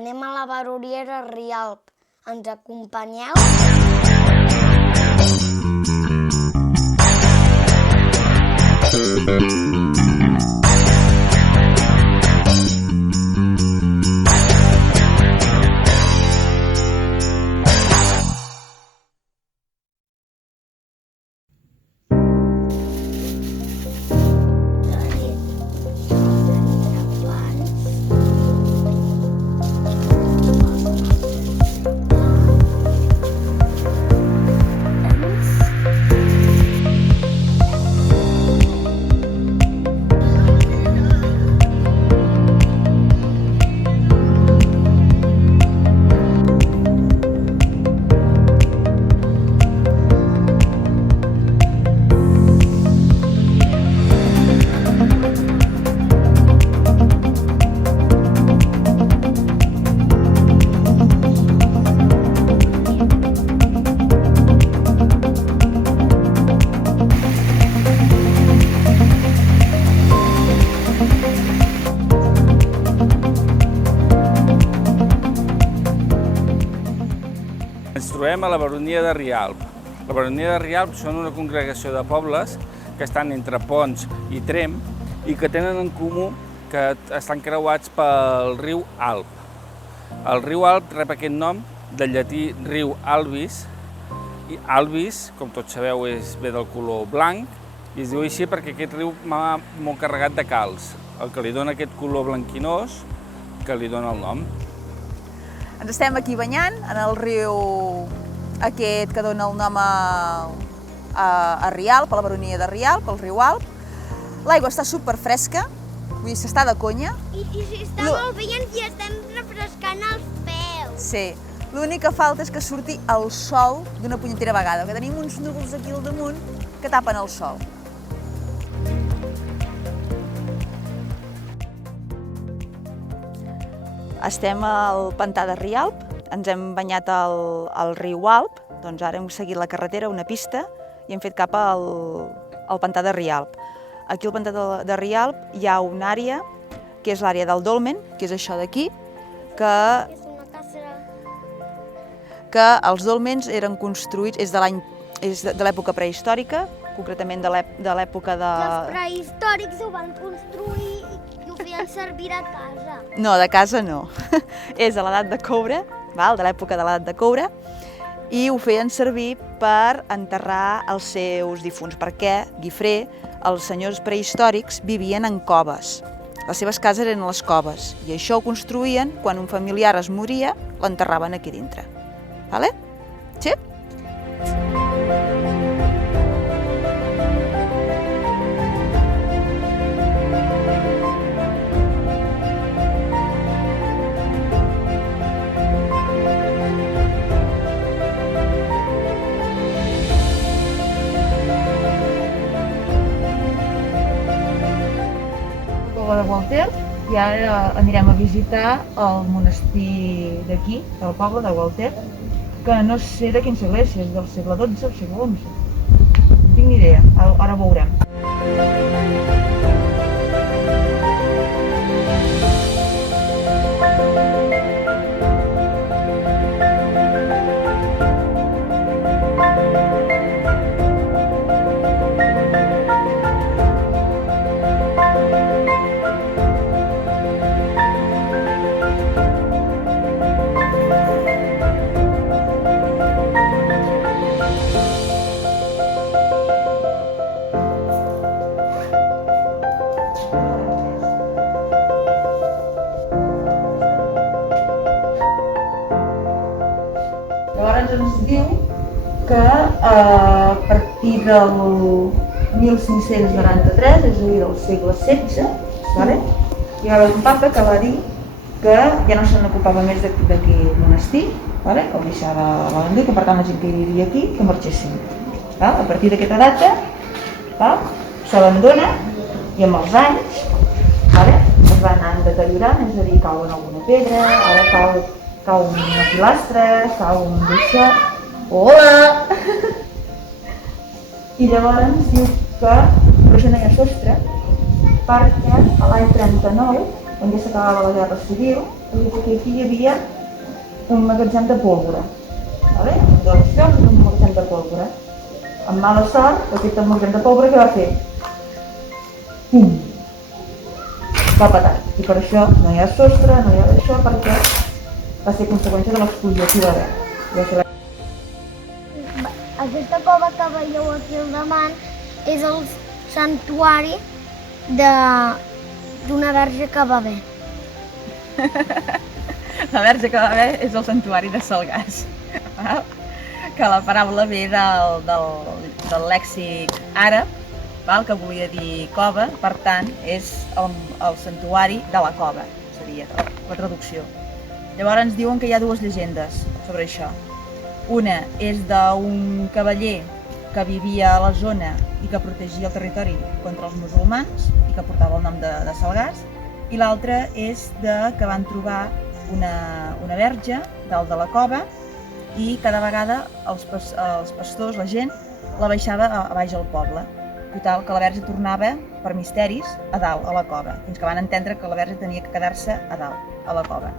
Anem a la Baronia de Rialp. Ens acompanyeu? Ens trobem a la Baronia de Rialp. La Baronia de Rialp són una congregació de pobles que estan entre Ponts i Tremp i que tenen en comú que estan creuats pel riu Alp. El riu Alp rep aquest nom del llatí riu Albis, i Albis, com tots sabeu, ve del color blanc i es diu així perquè aquest riu va molt carregat de calç, el que li dona aquest color blanquinós que li dona el nom. Ens estem aquí banyant en el riu aquest que dona el nom a Rialp, a la Baronia de Rialp, el riu Alp. L'aigua està superfresca, vull dir, s'està de conya. I està molt bé i ens hi estem refrescant els peus. Sí, l'únic que falta és que surti el sol d'una punyetera vegada, perquè tenim uns núvols aquí al damunt que tapen el sol. Estem al pantà de Rialp, ens hem banyat al riu Alp, doncs ara hem seguit la carretera, una pista, i hem fet cap al pantà de Rialp. Aquí al pantà de Rialp hi ha una àrea, que és l'àrea del dolmen, que és això d'aquí, que els dòlmens eren construïts, és de l'època prehistòrica, concretament de l'època de... Els prehistòrics ho van construir i ho feien servir a casa. No, de casa no. És de l'edat de coure, de l'època de l'edat de coure, i ho feien servir per enterrar els seus difunts, perquè Guifré, els senyors prehistòrics, vivien en coves. Les seves cases eren les coves, i això ho construïen quan un familiar es moria, l'enterraven aquí dintre. Vale? Sí? De Gualter i ara anirem a visitar el monestir d'aquí, del poble de Gualter, que no sé de quin segle és, si és del segle XII o segle XI. No tinc ni idea, ara ho veurem. Llavors ens diu que a partir del 1593, és a dir, del segle XVI, hi va haver un papa que va dir que ja no se n'ocupava més d'aquest monestir, que ho deixava abandonat, que per tant la gent que vivia aquí, que marxessin. A partir d'aquesta data s'abandona i amb els anys es va anar deteriorant, és a dir, cauen alguna pedra, ara cau una pilastra, cau un deixat. Hola! I llavors diu que no hi ha sostre perquè a l'any 39 quan ja s'acabava la Guerra Civil, que aquí hi havia un magatzem de pólvora. Vale? Dos llocs un magatzem de pólvora. Amb mala sort, aquest magatzem de pólvora què va fer? Pum! Va petar. I per això no hi ha sostre, no hi ha d'això, perquè va ser conseqüència de l'explosió que hi va haver. Aquesta cova que veieu aquí al davant és el santuari d'una verge que va bé. La verge que va haver és el santuari de Salgàs, que la paraula ve del lèxic àrab, que volia dir cova, per tant és el santuari de la cova, seria la traducció. Llavors ens diuen que hi ha dues llegendes sobre això. Una és d'un cavaller que vivia a la zona i que protegia el territori contra els musulmans i que portava el nom de Salgàs, i l'altra és que van trobar una verge dalt de la cova i cada vegada els pastors, la gent, la baixava a baix al poble. Total, que la verge tornava per misteris a dalt, a la cova, fins que van entendre que la verge tenia que quedar-se a dalt, a la cova.